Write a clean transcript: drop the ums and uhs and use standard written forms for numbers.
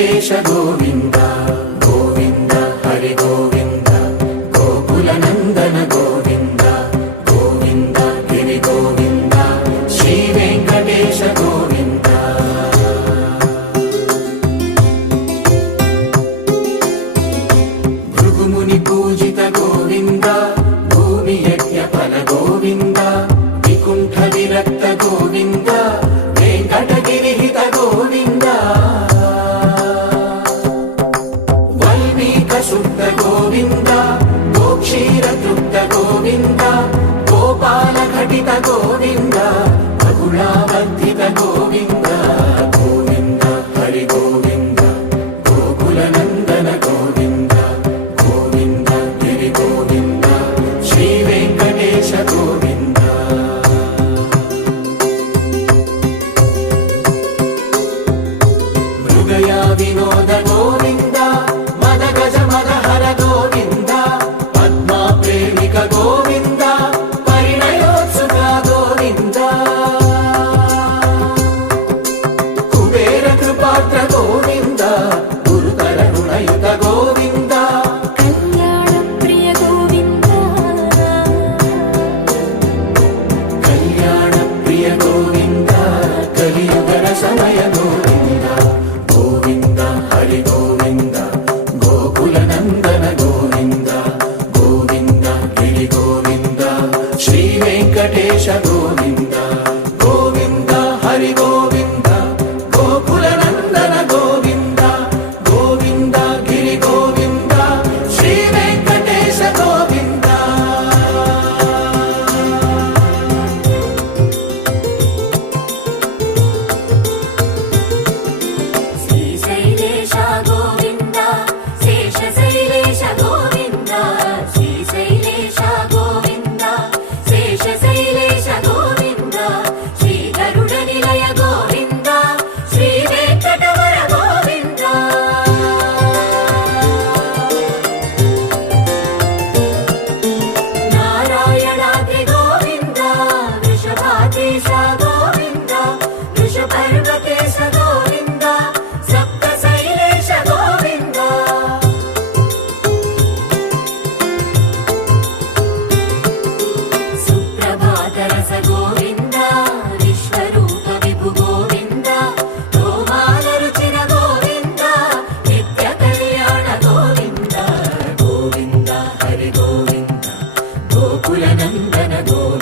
వెంకటేశ గోవింద గోవింద హరి గోవింద గోకుల నందన గోవింద గోవింద గిరి గోవింద శ్రీ వెంకటేశ గోవింద భృగుముని పూజిత గోవింద భూమి యజ్ఞ ఫల గోవింద వికుంఠ విరక్త గోవింద వెంకటగిరి హిత గోవింద వల్మీక శుద్ధ గోవింద గోక్షీర తృప్త గోవింద గోపాల ఘటిత గోవింద బహుళావర్ధిత గోవింద గోవింద హరి గోవింద గోకుల నందన గోవింద గోవింద గిరి గోవింద శ్రీ వెంకటేశ గోవింద మృగయా వినోద గోవింద మద గజ మద హర గోవింద పద్మా ప్రేమిక గోవింద పరిణయోత్సుక గోవింద కుబేర కృపాత్ర గోవింద గురుతర గుణయుత గోవింద కళ్యాణ ప్రియ గోవింద కళ్యాణ ప్రియ గోవింద కలియుగ రసమయ గోవింద గోవింద హరి గోవింద గోకుల నందన గోవింద గోవింద గిరి గోవింద శ్రీ వెంకటేశ గోవింద గోవింద హరి గోవింద గోకుల నందన గోవింద గోవింద గిరి గోవింద శ్రీ వెంకటేశ గోవింద శ్రీశైలేశ గోవింద శేషశైలేశ గోవింద శ్రీశైలేశ గోవింద శేషశైలేశ గోవింద శ్రీ గరుడ నిలయ గోవింద శ్రీ వెంకటవర గోవింద నారాయణాద్రి గోవింద వృషభాదేశ గోవింద వృషపర్వతేశ గోవింద సప్తశైలేశ గోవింద సుప్రభాతరస గోవింద విశ్వరూప విభు గోవింద గోమాల రుచిర గోవింద నిత్య కళ్యాణ గోవింద గోవింద హరి గోవింద గోకుల నందన గోవింద